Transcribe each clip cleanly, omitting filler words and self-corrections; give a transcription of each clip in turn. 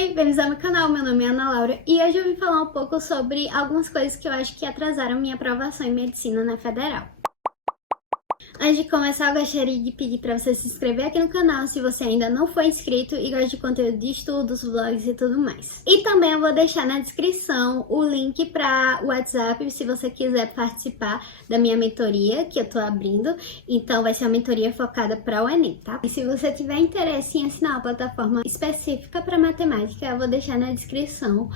Oi, bem-vindos ao meu canal, meu nome é Ana Laura e hoje eu vim falar um pouco sobre algumas coisas que eu acho que atrasaram minha aprovação em medicina na Federal. Antes de começar, eu gostaria de pedir para você se inscrever aqui no canal se você ainda não for inscrito e gosta de conteúdo de estudos, vlogs e tudo mais. E também eu vou deixar na descrição o link para o WhatsApp se você quiser participar da minha mentoria que eu tô abrindo. Então vai ser uma mentoria focada para o Enem, tá? E se você tiver interesse em assinar uma plataforma específica para matemática, eu vou deixar na descrição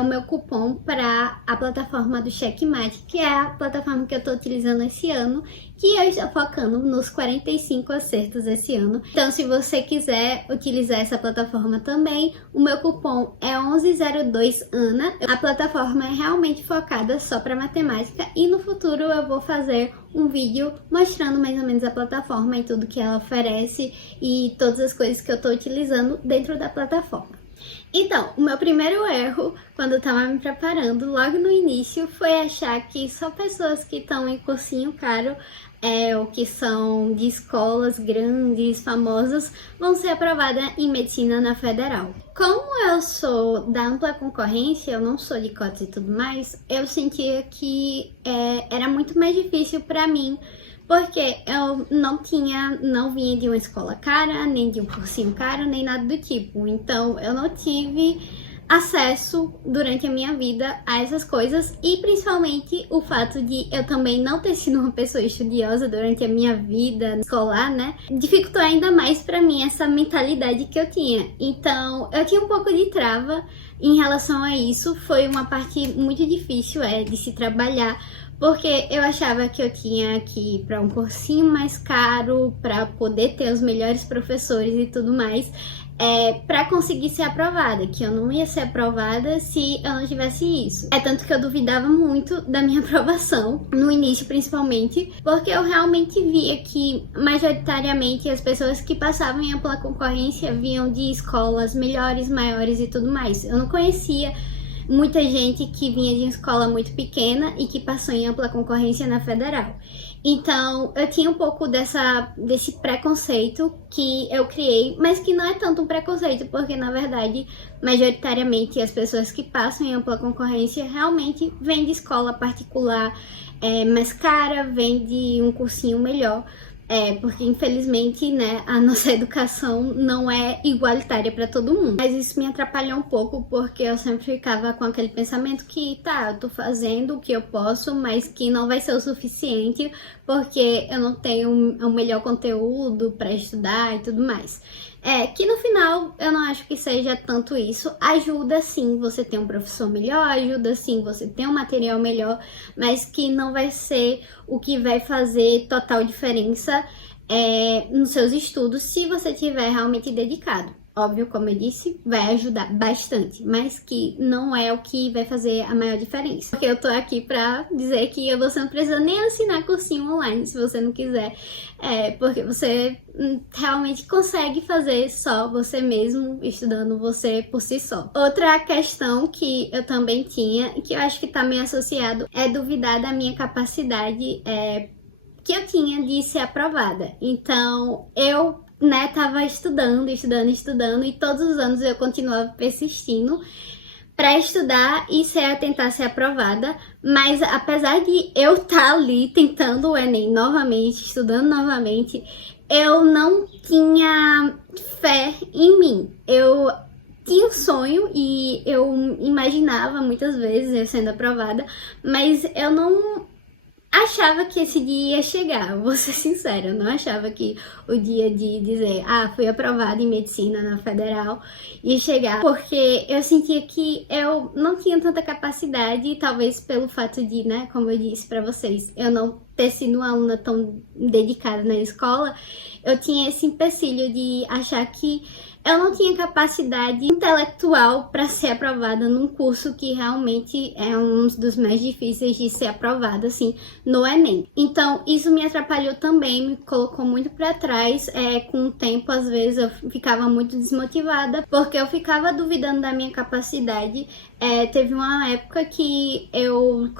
o meu cupom para a plataforma do Checkmate, que é a plataforma que eu tô utilizando esse ano, que eu estou focando nos 45 acertos esse ano. Então, se você quiser utilizar essa plataforma também, o meu cupom é 1102ANA. A plataforma é realmente focada só para matemática e no futuro eu vou fazer um vídeo mostrando mais ou menos a plataforma e tudo que ela oferece e todas as coisas que eu estou utilizando dentro da plataforma. Então, o meu primeiro erro, quando eu tava me preparando, logo no início, foi achar que só pessoas que estão em cursinho caro, ou que são de escolas grandes, famosas, vão ser aprovadas em medicina na Federal. Como eu sou da ampla concorrência, eu não sou de cotas e tudo mais, eu sentia que era muito mais difícil para mim, porque eu não vinha de uma escola cara, nem de um cursinho caro, nem nada do tipo. Então eu não tive acesso durante a minha vida a essas coisas e principalmente o fato de eu também não ter sido uma pessoa estudiosa durante a minha vida escolar, né? Dificultou ainda mais pra mim essa mentalidade que eu tinha. Então eu tinha um pouco de trava em relação a isso. Foi uma parte muito difícil de se trabalhar, porque eu achava que eu tinha que ir para um cursinho mais caro para poder ter os melhores professores e tudo mais, para conseguir ser aprovada, que eu não ia ser aprovada se eu não tivesse isso. É tanto que eu duvidava muito da minha aprovação, no início principalmente, porque eu realmente via que majoritariamente as pessoas que passavam em ampla concorrência vinham de escolas melhores, maiores e tudo mais. Eu não conhecia muita gente que vinha de uma escola muito pequena e que passou em ampla concorrência na Federal. Então, eu tinha um pouco desse preconceito que eu criei, mas que não é tanto um preconceito, porque, na verdade, majoritariamente as pessoas que passam em ampla concorrência realmente vêm de escola particular mais cara, vêm de um cursinho melhor. Porque infelizmente, né, a nossa educação não é igualitária para todo mundo. Mas isso me atrapalhou um pouco, porque eu sempre ficava com aquele pensamento que, tá, eu tô fazendo o que eu posso, mas que não vai ser o suficiente, porque eu não tenho o melhor conteúdo para estudar e tudo mais. Que no final eu não acho que seja tanto isso. Ajuda sim você ter um professor melhor, ajuda sim você ter um material melhor, mas que não vai ser o que vai fazer total diferença nos seus estudos se você estiver realmente dedicado. Óbvio, como eu disse, vai ajudar bastante, mas que não é o que vai fazer a maior diferença. Porque eu tô aqui pra dizer que você não precisa nem assinar cursinho online se você não quiser, porque você realmente consegue fazer só você mesmo, estudando você por si só. Outra questão que eu também tinha, que eu acho que tá meio associado, é duvidar da minha capacidade que eu tinha de ser aprovada. Então, eu tava estudando e todos os anos eu continuava persistindo para estudar e tentar ser aprovada, mas apesar de eu estar ali tentando o Enem novamente, estudando novamente, eu não tinha fé em mim. Eu tinha um sonho e eu imaginava muitas vezes eu sendo aprovada, mas eu não achava que esse dia ia chegar, vou ser sincera, eu não achava que o dia de dizer, fui aprovada em medicina na Federal ia chegar, porque eu sentia que eu não tinha tanta capacidade, talvez pelo fato de, né, como eu disse pra vocês, eu não ter sido uma aluna tão dedicada na escola, eu tinha esse empecilho de achar que eu não tinha capacidade intelectual para ser aprovada num curso que realmente é um dos mais difíceis de ser aprovado, assim, no Enem. Então, isso me atrapalhou também, me colocou muito para trás. Com o tempo, às vezes, eu ficava muito desmotivada, porque eu ficava duvidando da minha capacidade. Teve uma época que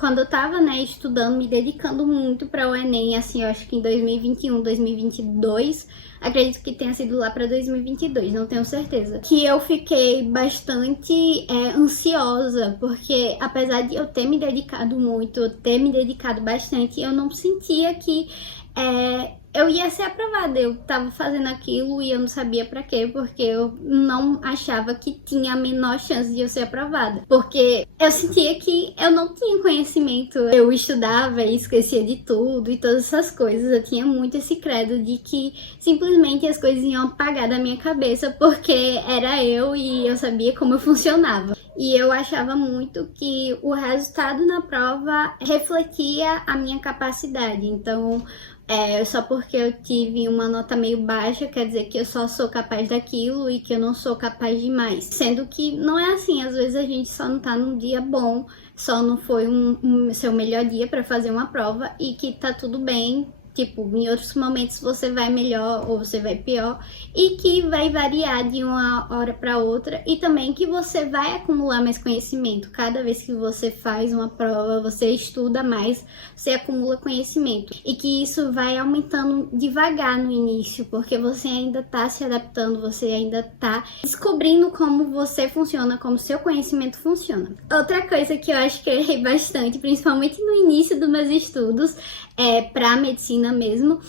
quando eu tava, né, estudando, me dedicando muito para o Enem, assim, eu acho que em 2021, 2022, acredito que tenha sido lá para 2022, não tenho certeza, que eu fiquei bastante ansiosa, porque apesar de eu ter me dedicado muito, eu ter me dedicado bastante, eu não sentia que eu ia ser aprovada. Eu tava fazendo aquilo e eu não sabia pra quê, porque eu não achava que tinha a menor chance de eu ser aprovada. Porque eu sentia que eu não tinha conhecimento. Eu estudava e esquecia de tudo e todas essas coisas. Eu tinha muito esse credo de que simplesmente as coisas iam apagar da minha cabeça, porque era eu e eu sabia como eu funcionava. E eu achava muito que o resultado na prova refletia a minha capacidade. Então, só porque eu tive uma nota meio baixa, quer dizer que eu só sou capaz daquilo e que eu não sou capaz de mais. Sendo que não é assim, às vezes a gente só não tá num dia bom, só não foi seu melhor dia pra fazer uma prova e que tá tudo bem. Tipo, em outros momentos você vai melhor ou você vai pior, e que vai variar de uma hora para outra, e também que você vai acumular mais conhecimento. Cada vez que você faz uma prova, você estuda mais, você acumula conhecimento, e que isso vai aumentando devagar no início, porque você ainda tá se adaptando, você ainda tá descobrindo como você funciona, como seu conhecimento funciona. Outra coisa que eu acho que eu errei bastante, principalmente no início dos meus estudos, pra medicina mesmo,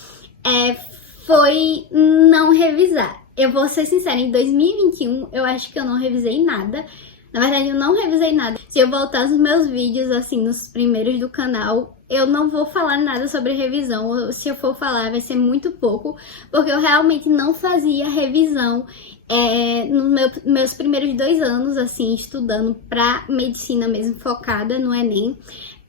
foi não revisar. Eu vou ser sincera, em 2021 eu acho que eu não revisei nada. Na verdade, eu não revisei nada. Se eu voltar nos meus vídeos, assim, nos primeiros do canal, eu não vou falar nada sobre revisão. Se eu for falar, vai ser muito pouco, porque eu realmente não fazia revisão nos meus primeiros 2 anos, assim, estudando pra medicina mesmo, focada no Enem.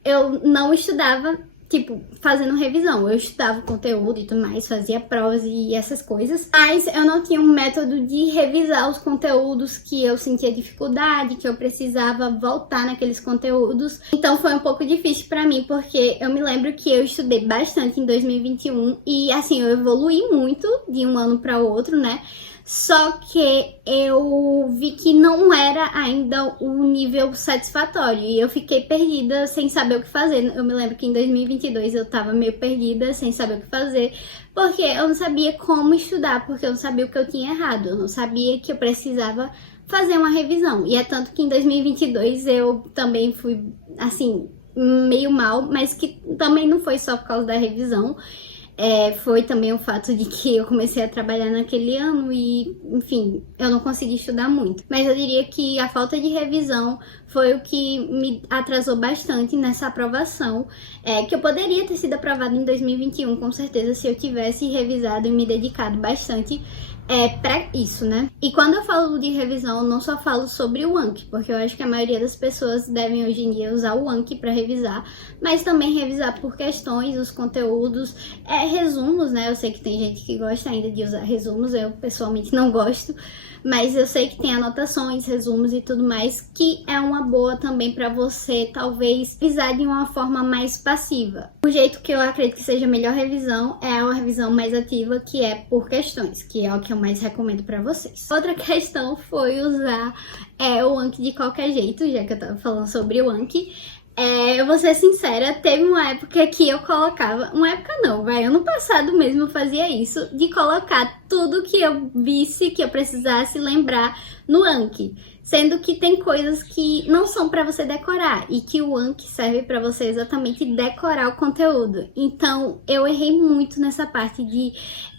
Eu não estudava tipo, fazendo revisão. Eu estudava o conteúdo e tudo mais, fazia provas e essas coisas, mas eu não tinha um método de revisar os conteúdos que eu sentia dificuldade, que eu precisava voltar naqueles conteúdos. Então foi um pouco difícil pra mim, porque eu me lembro que eu estudei bastante em 2021 e, assim, eu evoluí muito de um ano para o outro, né? Só que eu vi que não era ainda o nível satisfatório e eu fiquei perdida sem saber o que fazer. Eu me lembro que em 2022 eu tava meio perdida, sem saber o que fazer, porque eu não sabia como estudar, porque eu não sabia o que eu tinha errado, eu não sabia que eu precisava fazer uma revisão. E é tanto que em 2022 eu também fui, assim, meio mal, mas que também não foi só por causa da revisão. Foi também o fato de que eu comecei a trabalhar naquele ano e, enfim, eu não consegui estudar muito. Mas eu diria que a falta de revisão foi o que me atrasou bastante nessa aprovação, que eu poderia ter sido aprovada em 2021, com certeza, se eu tivesse revisado e me dedicado bastante pra isso, né? E quando eu falo de revisão, eu não só falo sobre o Anki, porque eu acho que a maioria das pessoas devem hoje em dia usar o Anki pra revisar, mas também revisar por questões, os conteúdos, resumos, né? Eu sei que tem gente que gosta ainda de usar resumos, eu pessoalmente não gosto, mas eu sei que tem anotações, resumos e tudo mais, que é uma boa também pra você, talvez, revisar de uma forma mais passiva. O jeito que eu acredito que seja a melhor revisão é uma revisão mais ativa, que é por questões, que é o que eu mais recomendo pra vocês. Outra questão foi usar o Anki de qualquer jeito, já que eu tava falando sobre o Anki. Eu vou ser sincera, teve uma época que eu colocava, uma época não, ano passado mesmo eu fazia isso, de colocar tudo que eu visse que eu precisasse lembrar no Anki. Sendo que tem coisas que não são pra você decorar e que o Anki serve pra você exatamente decorar o conteúdo. Então eu errei muito nessa parte de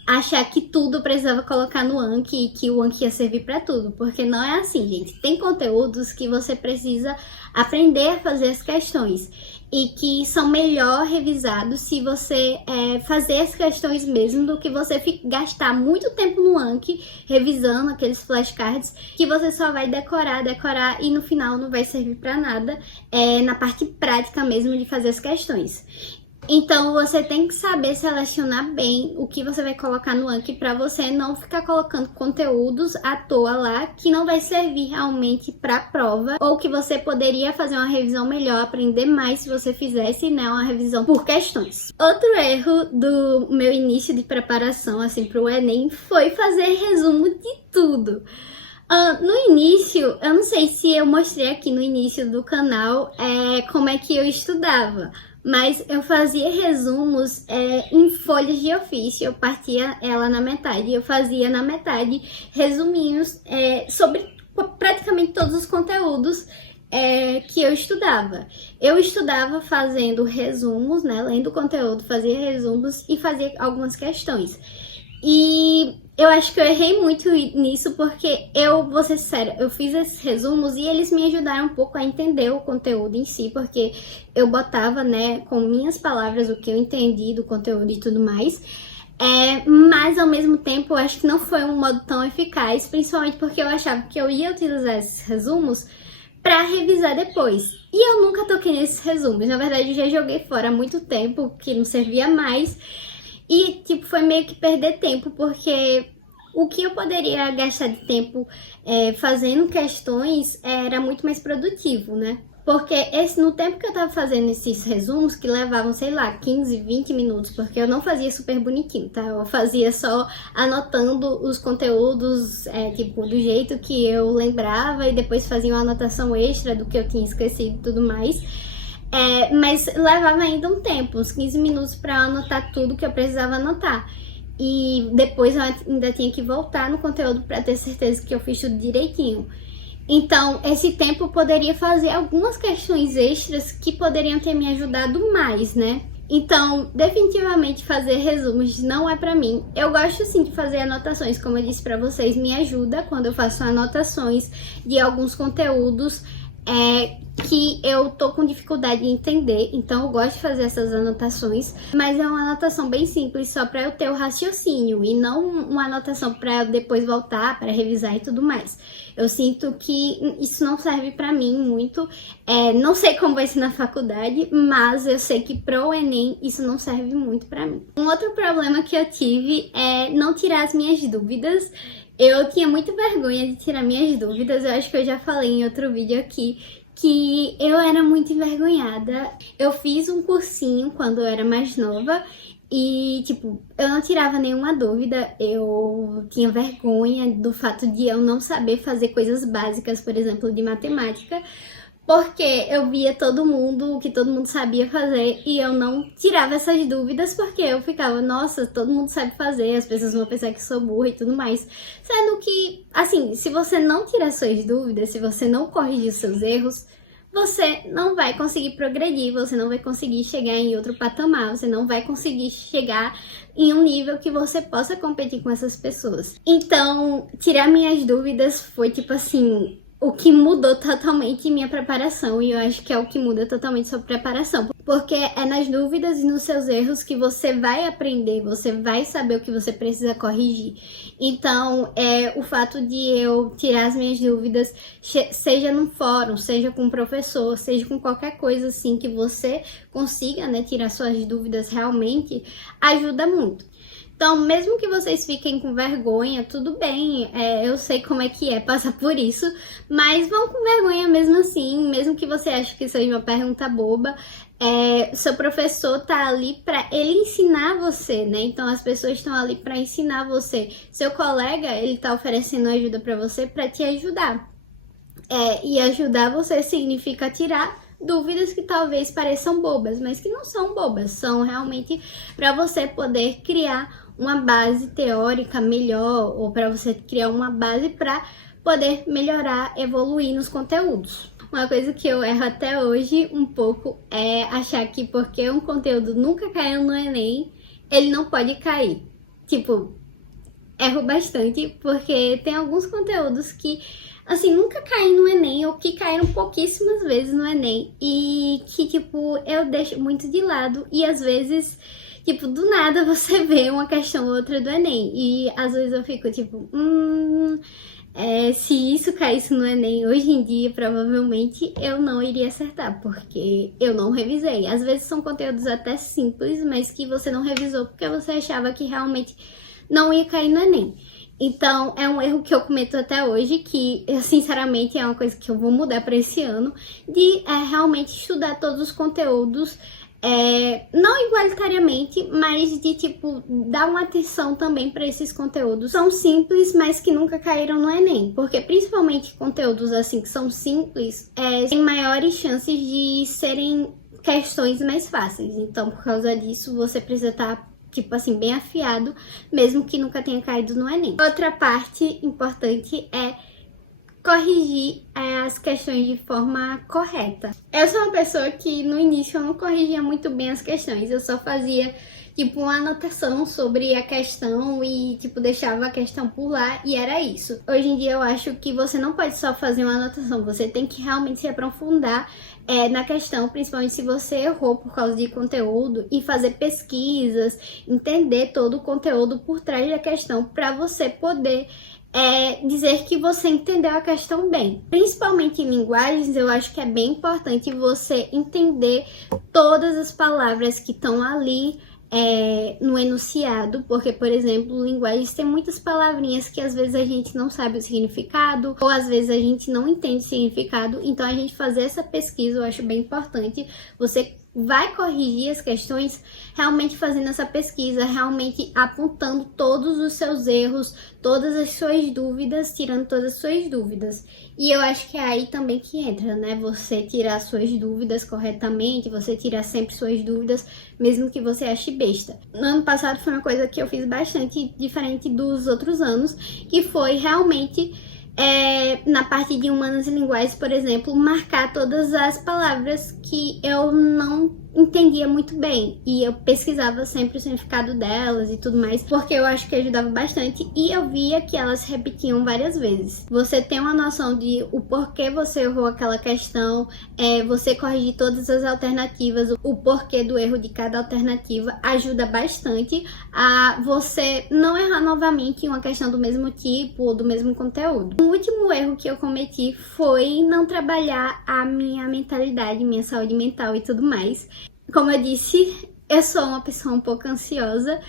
achar que tudo eu precisava colocar no Anki e que o Anki ia servir pra tudo, porque não é assim, gente. Tem conteúdos que você precisa aprender a fazer as questões e que são melhor revisados se você fazer as questões mesmo, do que você gastar muito tempo no Anki revisando aqueles flashcards que você só vai decorar e no final não vai servir pra nada na parte prática mesmo de fazer as questões. Então você tem que saber selecionar bem o que você vai colocar no Anki para você não ficar colocando conteúdos à toa lá que não vai servir realmente para a prova, ou que você poderia fazer uma revisão melhor, aprender mais se você fizesse, né, uma revisão por questões. Outro erro do meu início de preparação assim para o Enem foi fazer resumo de tudo. No início, eu não sei se eu mostrei aqui no início do canal como é que eu estudava, mas eu fazia resumos em folhas de ofício, eu partia ela na metade, eu fazia na metade resuminhos sobre praticamente todos os conteúdos que eu estudava. Eu estudava fazendo resumos, né, lendo o conteúdo, fazia resumos e fazia algumas questões. E eu acho que eu errei muito nisso porque vou ser sincera, eu fiz esses resumos e eles me ajudaram um pouco a entender o conteúdo em si, porque eu botava, né, com minhas palavras o que eu entendi do conteúdo e tudo mais. Mas ao mesmo tempo eu acho que não foi um modo tão eficaz, principalmente porque eu achava que eu ia utilizar esses resumos para revisar depois. E eu nunca toquei nesses resumos, na verdade eu já joguei fora há muito tempo, que não servia mais. E, tipo, foi meio que perder tempo, porque o que eu poderia gastar de tempo fazendo questões era muito mais produtivo, né? Porque no tempo que eu tava fazendo esses resumos, que levavam, sei lá, 15, 20 minutos, porque eu não fazia super bonitinho, tá? Eu fazia só anotando os conteúdos, tipo, do jeito que eu lembrava, e depois fazia uma anotação extra do que eu tinha esquecido e tudo mais. Mas levava ainda um tempo, uns 15 minutos para anotar tudo que eu precisava anotar. E depois eu ainda tinha que voltar no conteúdo para ter certeza que eu fiz tudo direitinho. Então, esse tempo eu poderia fazer algumas questões extras que poderiam ter me ajudado mais, né? Então, definitivamente fazer resumos não é pra mim. Eu gosto sim de fazer anotações, como eu disse pra vocês, me ajuda quando eu faço anotações de alguns conteúdos que eu tô com dificuldade de entender, então eu gosto de fazer essas anotações, mas é uma anotação bem simples, só para eu ter o raciocínio e não uma anotação para eu depois voltar para revisar e tudo mais. Eu sinto que isso não serve para mim muito, não sei como vai ser na faculdade, mas eu sei que pro Enem isso não serve muito para mim. Um outro problema que eu tive é não tirar as minhas dúvidas. Eu tinha muita vergonha de tirar minhas dúvidas, eu acho que eu já falei em outro vídeo aqui, que eu era muito envergonhada. Eu fiz um cursinho quando eu era mais nova e, tipo, eu não tirava nenhuma dúvida, eu tinha vergonha do fato de eu não saber fazer coisas básicas, por exemplo, de matemática, porque eu via todo mundo, o que todo mundo sabia fazer, e eu não tirava essas dúvidas porque eu ficava, nossa, todo mundo sabe fazer, as pessoas vão pensar que sou burra e tudo mais. Sendo que, assim, se você não tirar suas dúvidas, se você não corrigir os seus erros, você não vai conseguir progredir, você não vai conseguir chegar em outro patamar, você não vai conseguir chegar em um nível que você possa competir com essas pessoas. Então, tirar minhas dúvidas foi tipo assim, o que mudou totalmente minha preparação, e eu acho que é o que muda totalmente sua preparação, porque é nas dúvidas e nos seus erros que você vai aprender, você vai saber o que você precisa corrigir. Então, o fato de eu tirar as minhas dúvidas, seja num fórum, seja com um professor, seja com qualquer coisa assim que você consiga, né, tirar suas dúvidas realmente, ajuda muito. Então, mesmo que vocês fiquem com vergonha, tudo bem, eu sei como é que é passar por isso, mas vão com vergonha mesmo assim, mesmo que você ache que seja uma pergunta boba, seu professor tá ali para ele ensinar você, né? Então, as pessoas estão ali para ensinar você. Seu colega, ele tá oferecendo ajuda para você para te ajudar. E ajudar você significa tirar dúvidas que talvez pareçam bobas, mas que não são bobas, são realmente para você poder criar uma base teórica melhor, ou para você criar uma base para poder melhorar, evoluir nos conteúdos. Uma coisa que eu erro até hoje um pouco é achar que porque um conteúdo nunca caiu no Enem, ele não pode cair. Tipo, erro bastante, porque tem alguns conteúdos que, assim, nunca caí no Enem, ou que caíram pouquíssimas vezes no Enem, e que, tipo, eu deixo muito de lado, e às vezes, tipo, do nada você vê uma questão ou outra do Enem, e às vezes eu fico, tipo, se isso caísse no Enem hoje em dia, provavelmente eu não iria acertar, porque eu não revisei. Às vezes são conteúdos até simples, mas que você não revisou porque você achava que realmente não ia cair no Enem. Então, é um erro que eu cometo até hoje, que, sinceramente, é uma coisa que eu vou mudar para esse ano, de realmente estudar todos os conteúdos, não igualitariamente, mas de, tipo, dar uma atenção também para esses conteúdos. São simples, mas que nunca caíram no Enem, porque principalmente conteúdos, assim, que são simples, têm maiores chances de serem questões mais fáceis. Então, por causa disso, você precisa estar, tipo assim, bem afiado, mesmo que nunca tenha caído no Enem. Outra parte importante é corrigir as questões de forma correta. Eu sou uma pessoa que no início eu não corrigia muito bem as questões, eu só fazia tipo uma anotação sobre a questão e tipo deixava a questão por lá e era isso. Hoje em dia eu acho que você não pode só fazer uma anotação, você tem que realmente se aprofundar na questão, principalmente se você errou por causa de conteúdo, e fazer pesquisas, entender todo o conteúdo por trás da questão para você poder dizer que você entendeu a questão bem. Principalmente em linguagens, eu acho que é bem importante você entender todas as palavras que estão ali no enunciado, porque, por exemplo, linguagens tem muitas palavrinhas que às vezes a gente não sabe o significado, ou às vezes a gente não entende o significado, então a gente fazer essa pesquisa eu acho bem importante. Você vai corrigir as questões realmente fazendo essa pesquisa, realmente apontando todos os seus erros, todas as suas dúvidas, tirando todas as suas dúvidas. E eu acho que é aí também que entra, né? Você tirar suas dúvidas corretamente, você tirar sempre suas dúvidas, mesmo que você ache besta. No ano passado foi uma coisa que eu fiz bastante diferente dos outros anos, que foi realmente na parte de humanas e linguagens, por exemplo, marcar todas as palavras que eu não entendia muito bem, e eu pesquisava sempre o significado delas e tudo mais, porque eu acho que ajudava bastante, e eu via que elas se repetiam várias vezes. Você tem uma noção de o porquê você errou aquela questão, você corrigir todas as alternativas, o porquê do erro de cada alternativa ajuda bastante a você não errar novamente em uma questão do mesmo tipo ou do mesmo conteúdo. O último erro que eu cometi foi não trabalhar a minha mentalidade, minha saúde mental e tudo mais. Como eu disse, eu sou uma pessoa um pouco ansiosa.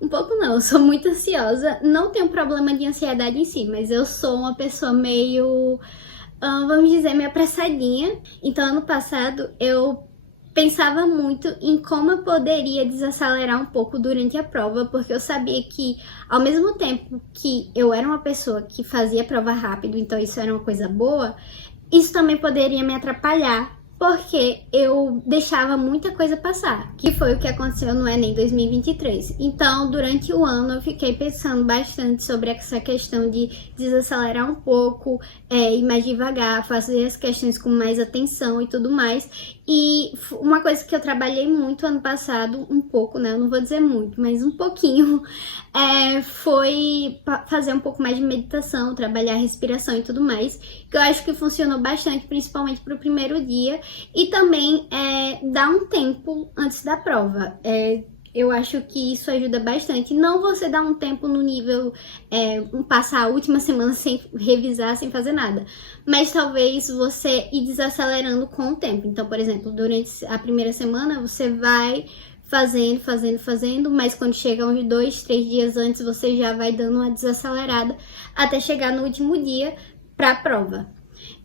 Um pouco não, eu sou muito ansiosa. Não tenho problema de ansiedade em si, mas eu sou uma pessoa meio, vamos dizer, meio apressadinha. Então, ano passado, eu pensava muito em como eu poderia desacelerar um pouco durante a prova, porque eu sabia que, ao mesmo tempo que eu era uma pessoa que fazia prova rápido, então isso era uma coisa boa, isso também poderia me atrapalhar, porque eu deixava muita coisa passar, que foi o que aconteceu no Enem 2023. Então, durante o ano, eu fiquei pensando bastante sobre essa questão de desacelerar um pouco, ir mais devagar, fazer as questões com mais atenção e tudo mais. E uma coisa que eu trabalhei muito ano passado, um pouco, né? Eu não vou dizer muito, mas um pouquinho, foi fazer um pouco mais de meditação, trabalhar a respiração e tudo mais, que eu acho que funcionou bastante, principalmente para o primeiro dia, e também dar um tempo antes da prova. Eu acho que isso ajuda bastante. Não você dar um tempo no nível, passar a última semana sem revisar, sem fazer nada. Mas talvez você ir desacelerando com o tempo. Então, por exemplo, durante a primeira semana, você vai fazendo, mas quando chega uns 2, 3 dias antes, você já vai dando uma desacelerada até chegar no último dia para a prova.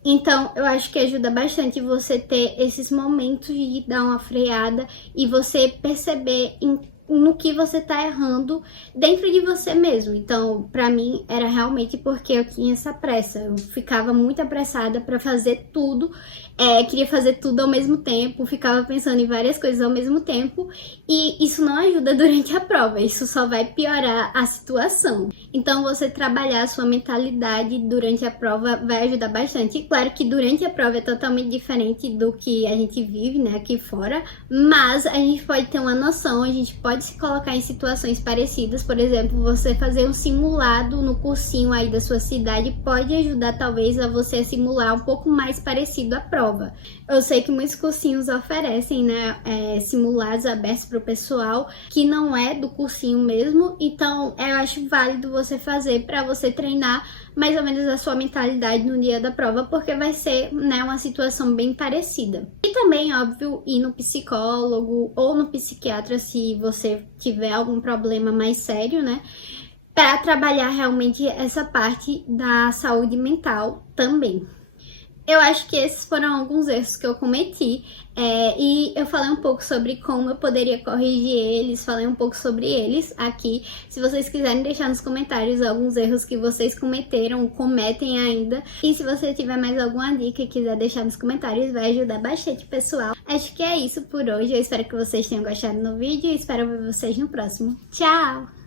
Então, eu acho que ajuda bastante você ter esses momentos de dar uma freada e você perceber no que você tá errando dentro de você mesmo. Então, pra mim, era realmente porque eu tinha essa pressa. Eu ficava muito apressada pra fazer tudo, queria fazer tudo ao mesmo tempo, ficava pensando em várias coisas ao mesmo tempo, e isso não ajuda durante a prova, isso só vai piorar a situação. Então, você trabalhar a sua mentalidade durante a prova vai ajudar bastante. E claro que durante a prova é totalmente diferente do que a gente vive, né, aqui fora, mas a gente pode ter uma noção, a gente pode se colocar em situações parecidas. Por exemplo, você fazer um simulado no cursinho aí da sua cidade pode ajudar talvez a você simular um pouco mais parecido à prova. Eu sei que muitos cursinhos oferecem, né, simulados abertos para o pessoal que não é do cursinho mesmo, então eu acho válido você fazer para você treinar mais ou menos a sua mentalidade no dia da prova, porque vai ser, né, uma situação bem parecida. E também, óbvio, ir no psicólogo ou no psiquiatra se você tiver algum problema mais sério, né, para trabalhar realmente essa parte da saúde mental também. Eu acho que esses foram alguns erros que eu cometi, e eu falei um pouco sobre como eu poderia corrigir eles, falei um pouco sobre eles aqui. Se vocês quiserem deixar nos comentários alguns erros que vocês cometeram, cometem ainda. E se você tiver mais alguma dica e quiser deixar nos comentários, vai ajudar bastante, pessoal. Acho que é isso por hoje, eu espero que vocês tenham gostado do vídeo e espero ver vocês no próximo. Tchau!